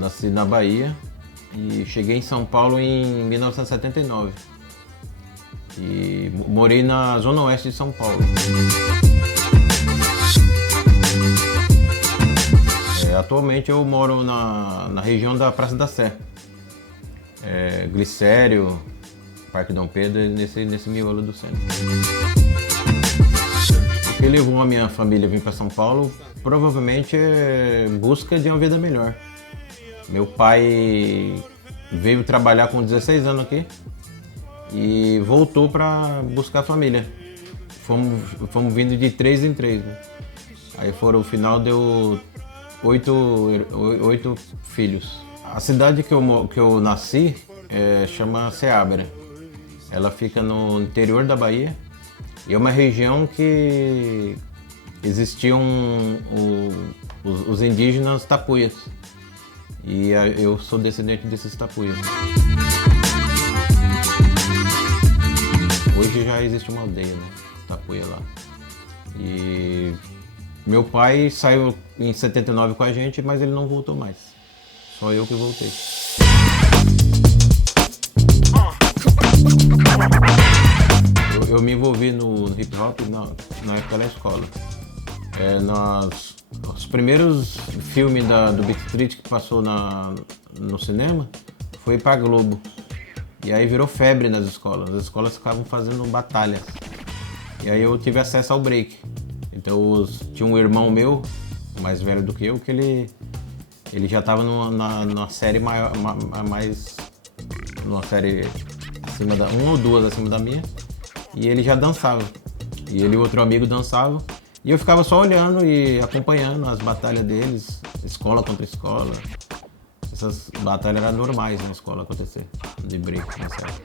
nasci na Bahia e cheguei em São Paulo em 1979. E morei na zona oeste de São Paulo. Atualmente eu moro na região da Praça da Sé. Glicério, Parque Dom Pedro, nesse miolo do centro. O que levou a minha família a vir para São Paulo provavelmente é busca de uma vida melhor. Meu pai veio trabalhar com 16 anos aqui e voltou para buscar a família. Fomos vindo de 3 em 3. Né? Aí no final deu 8 filhos. A cidade que eu nasci chama Ceabra. Ela fica no interior da Bahia e é uma região que existiam os indígenas tapuias. E eu sou descendente desses tapuias. Hoje já existe uma aldeia, né? Tapuia lá. E meu pai saiu em 79 com a gente, mas ele não voltou mais. Só eu que voltei. Eu me envolvi no hip hop na época da escola. Os primeiros filmes do Beat Street que passou no cinema foi pra Globo. E aí virou febre nas escolas. As escolas ficavam fazendo batalhas. E aí eu tive acesso ao break. Então tinha um irmão meu, mais velho do que eu, que ele já estava numa série maior, numa série acima uma ou duas acima da minha. E ele já dançava. E ele e outro amigo dançavam. E eu ficava só olhando e acompanhando as batalhas deles, escola contra escola. Essas batalhas eram normais na escola acontecer, de break, nessa época.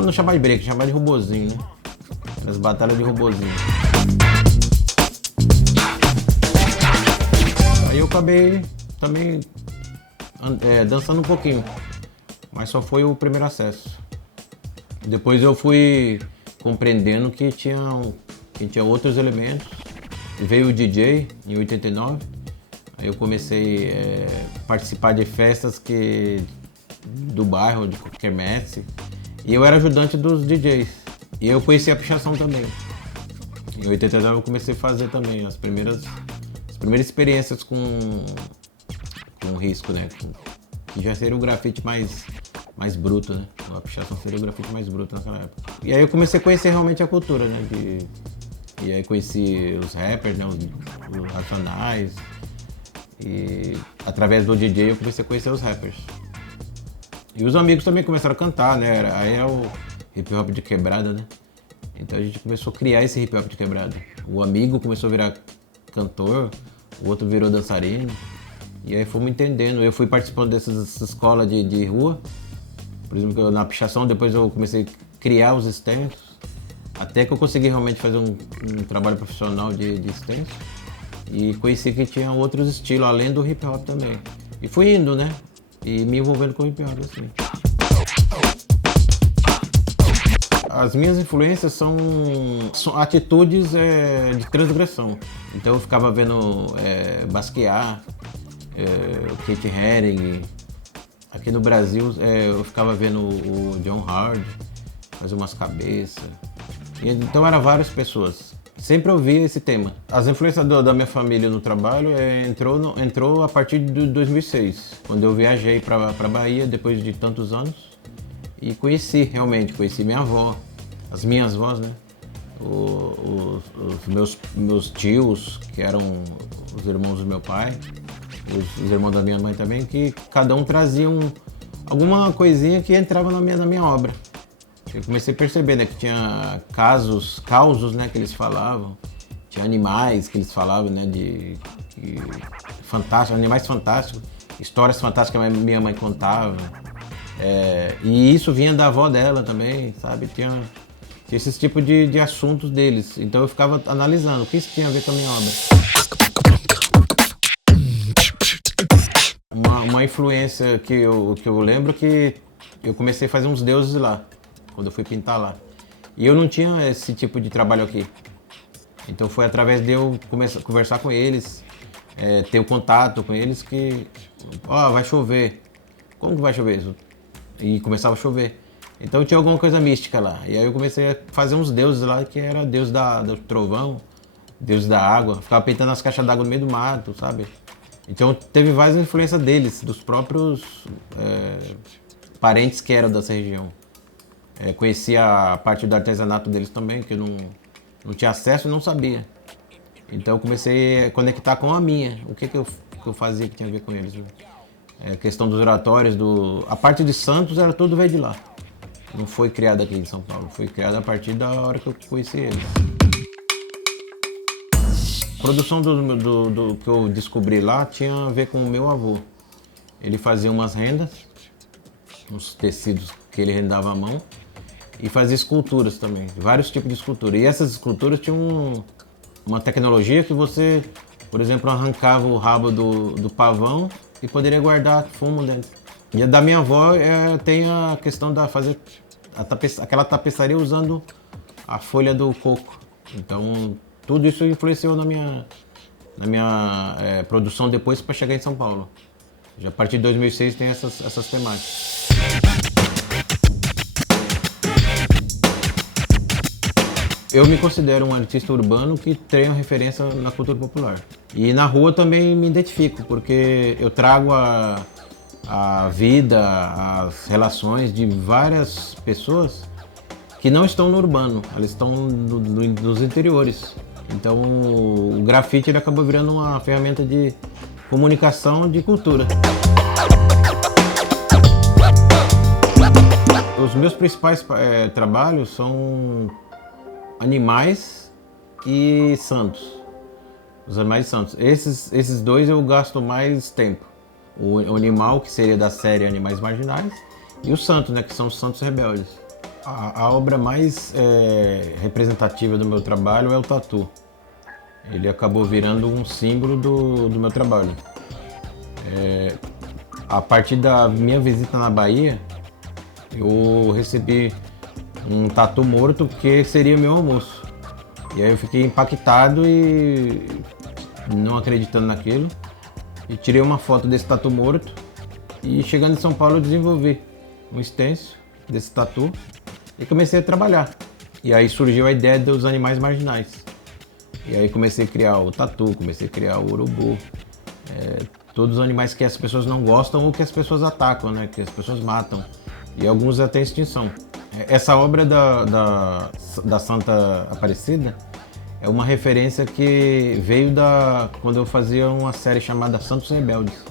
Não chamava de break, chamava de robozinho, né? As batalhas de robozinho. Aí eu acabei também dançando um pouquinho, mas só foi o primeiro acesso. Depois eu fui compreendendo que tinha outros elementos. Veio o DJ em 89, aí eu comecei a participar de festas do bairro, de quermesse, e eu era ajudante dos DJs. E eu conheci a pichação também. Em 89 eu comecei a fazer também as primeiras experiências com risco, né? Que já seria o grafite mais bruto, né? A pichação seria o grafite mais bruto naquela época. E aí eu comecei a conhecer realmente a cultura, né? E aí conheci os rappers, né? Os Racionais. E através do DJ eu comecei a conhecer os rappers. E os amigos também começaram a cantar, né? Aí é o hip hop de quebrada, né? Então a gente começou a criar esse hip hop de quebrada. O amigo começou a virar cantor, o outro virou dançarino. E aí fomos entendendo. Eu fui participando dessas escolas de rua. Por exemplo, na pichação, depois eu comecei a criar os stencils. Até que eu consegui realmente fazer um trabalho profissional de stencil. E conheci que tinha outros estilos, além do hip hop também. E fui indo, né? E me envolvendo com o hip hop, assim. As minhas influências são atitudes de transgressão. Então eu ficava vendo Basquiat, Keith Haring. Aqui no Brasil eu ficava vendo o John Hard, fazer umas cabeças. Então eram várias pessoas. Sempre ouvia esse tema. As influências da minha família no trabalho entrou a partir de 2006, quando eu viajei para Bahia depois de tantos anos e conheci minha avó, as minhas avós, né? Os meus tios, que eram os irmãos do meu pai, os irmãos da minha mãe também, que cada um trazia alguma coisinha que entrava na minha obra. Eu comecei a perceber, né, que tinha causos, né, que eles falavam, tinha animais que eles falavam, né, fantásticos, animais fantásticos, histórias fantásticas que a minha mãe contava. E isso vinha da avó dela também, sabe? Tinha esses tipos de assuntos deles. Então eu ficava analisando o que isso tinha a ver com a minha obra. Uma influência que eu lembro que eu comecei a fazer uns deuses lá, quando eu fui pintar lá. E eu não tinha esse tipo de trabalho aqui. Então foi através de eu começar a conversar com eles, ter o contato com eles, que Ó, vai chover. Como que vai chover? E começava a chover. Então tinha alguma coisa mística lá. E aí eu comecei a fazer uns deuses lá, que era deus do trovão, deus da água. Ficava peitando as caixas d'água no meio do mato, sabe? Então teve várias influências deles, dos próprios parentes que eram dessa região. Conhecia a parte do artesanato deles também, que eu não tinha acesso e não sabia. Então eu comecei a conectar com a minha. O que eu fazia que tinha a ver com eles, né? A questão dos oratórios, a parte de Santos era tudo veio de lá. Não foi criada aqui em São Paulo, foi criada a partir da hora que eu conheci eles. A produção do que eu descobri lá tinha a ver com o meu avô. Ele fazia umas rendas, uns tecidos que ele rendava à mão, e fazia esculturas também, vários tipos de escultura. E essas esculturas tinham uma tecnologia que você, por exemplo, arrancava o rabo do pavão e poderia guardar fumo dentro. E a da minha avó tem a questão da fazer aquela tapeçaria usando a folha do coco. Então tudo isso influenciou na minha produção depois para chegar em São Paulo. Já a partir de 2006 tem essas temáticas. Eu me considero um artista urbano que tem referência na cultura popular. E na rua também me identifico, porque eu trago a vida, as relações de várias pessoas que não estão no urbano, elas estão nos interiores. Então o grafite ele acabou virando uma ferramenta de comunicação de cultura. Os meus principais trabalhos são animais e santos. Os animais e santos. Esses dois eu gasto mais tempo. O animal, que seria da série Animais Marginais, e os santos, né, que são os santos rebeldes. A obra mais representativa do meu trabalho é o tatu. Ele acabou virando um símbolo do meu trabalho. A partir da minha visita na Bahia, eu recebi um tatu morto que seria meu almoço. E aí eu fiquei impactado e não acreditando naquilo. E tirei uma foto desse tatu morto. E chegando em São Paulo eu desenvolvi um stencil desse tatu e comecei a trabalhar. E aí surgiu a ideia dos animais marginais. E aí comecei a criar o tatu, comecei a criar o urubu. Todos os animais que as pessoas não gostam ou que as pessoas atacam, né? Que as pessoas matam. E alguns até extinção. Essa obra da Santa Aparecida é uma referência que veio quando eu fazia uma série chamada Santos Rebeldes.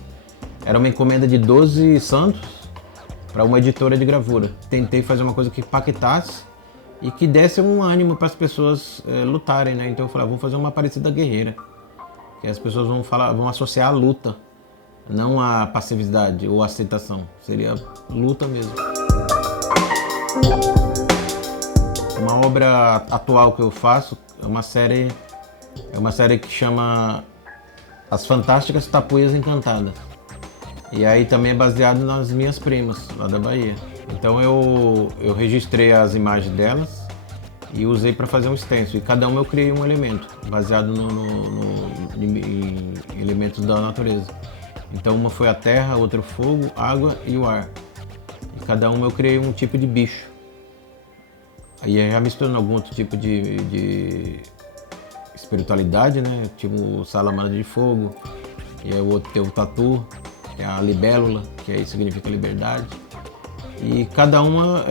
Era uma encomenda de 12 santos para uma editora de gravura. Tentei fazer uma coisa que impactasse e que desse um ânimo para as pessoas lutarem, né? Então eu falei, vou fazer uma Aparecida guerreira, que as pessoas vão associar a luta, não a passividade ou aceitação. Seria luta mesmo. Uma obra atual que eu faço é uma série que chama As Fantásticas Tapuias Encantadas. E aí também é baseado nas minhas primas, lá da Bahia. Então eu registrei as imagens delas e usei para fazer um stencil. E cada uma eu criei um elemento, baseado em elementos da natureza. Então uma foi a terra, outra o fogo, água e o ar. E cada uma eu criei um tipo de bicho. Aí já misturando algum outro tipo de espiritualidade, né? Tipo o salamandra de fogo, e aí o outro tem o tatu, que é a libélula, que aí significa liberdade. E cada uma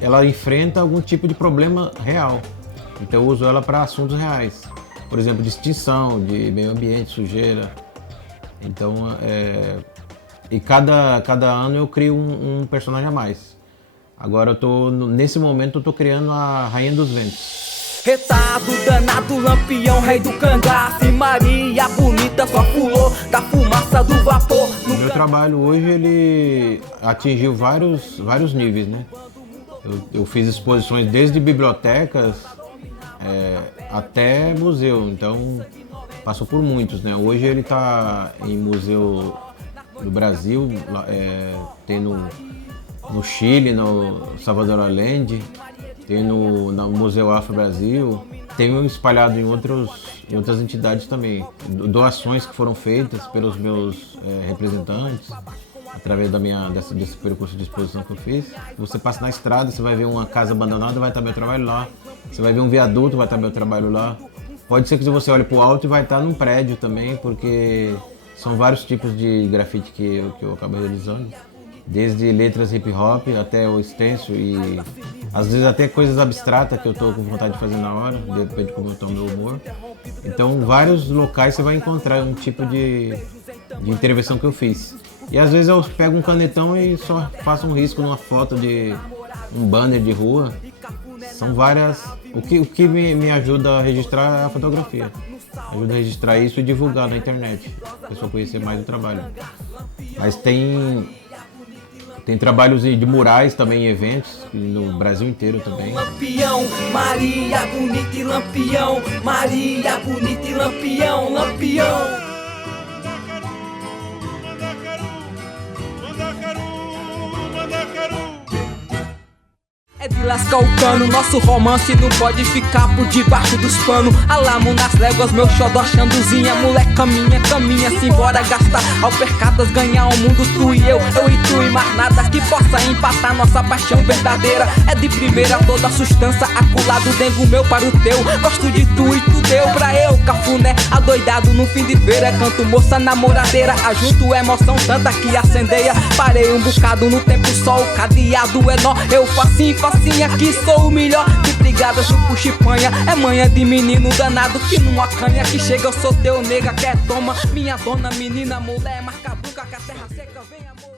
ela enfrenta algum tipo de problema real. Então eu uso ela para assuntos reais. Por exemplo, de extinção, de meio ambiente, sujeira. Então, e cada ano eu crio um personagem a mais. Agora nesse momento eu tô criando a Rainha dos Ventos. Retado, danado, lampião, rei do cangaço, Maria bonita, só fulô da fumaça do vapor. O meu trabalho hoje ele atingiu vários níveis, né? Eu fiz exposições desde bibliotecas até museu, então passou por muitos, né? Hoje ele está em museu do Brasil, tem no Chile, no Salvador Allende, tem no Museu Afro Brasil, tenho espalhado em outras entidades também. Doações que foram feitas pelos meus representantes, através desse percurso de exposição que eu fiz. Você passa na estrada, você vai ver uma casa abandonada, vai estar meu trabalho lá. Você vai ver um viaduto, vai estar meu trabalho lá. Pode ser que você olhe para o alto e vai estar num prédio também, porque são vários tipos de grafite que eu acabo realizando. Desde letras hip hop até o extenso e às vezes até coisas abstratas que eu tô com vontade de fazer na hora, depende de como eu tô no meu humor. Então, vários locais você vai encontrar um tipo de intervenção que eu fiz. E às vezes eu pego um canetão e só faço um risco numa foto de um banner de rua. São várias. O que me ajuda a registrar é a fotografia. Ajuda a registrar isso e divulgar na internet, para a pessoa conhecer mais o trabalho. Mas tem trabalhos de murais também em eventos, no Brasil inteiro também. Lampião, Maria bonita e Lampião, Maria bonita e Lampião, Lampião. É de lascar o cano, nosso romance não pode ficar por debaixo dos panos. Alamo nas léguas, meu xodó chanduzinha. Mulher caminha, simbora gastar alpercatas, ganhar o mundo, tu e eu e tu e mais nada que possa empatar nossa paixão verdadeira. É de primeira toda a sustância, aculado dengo meu para o teu. Gosto de tu e tu deu pra eu, cafuné, adoidado no fim de feira. Canto moça namoradeira, ajunto emoção tanta que acendeia. Parei um bocado no tempo só, o cadeado é nó. Eu facinho aqui sou o melhor de brigadas no puxa-panha. É manhã de menino danado que não acanha. Que chega eu sou teu nega, quer toma minha dona, menina, mulher, marca a boca que a terra seca, vem amor.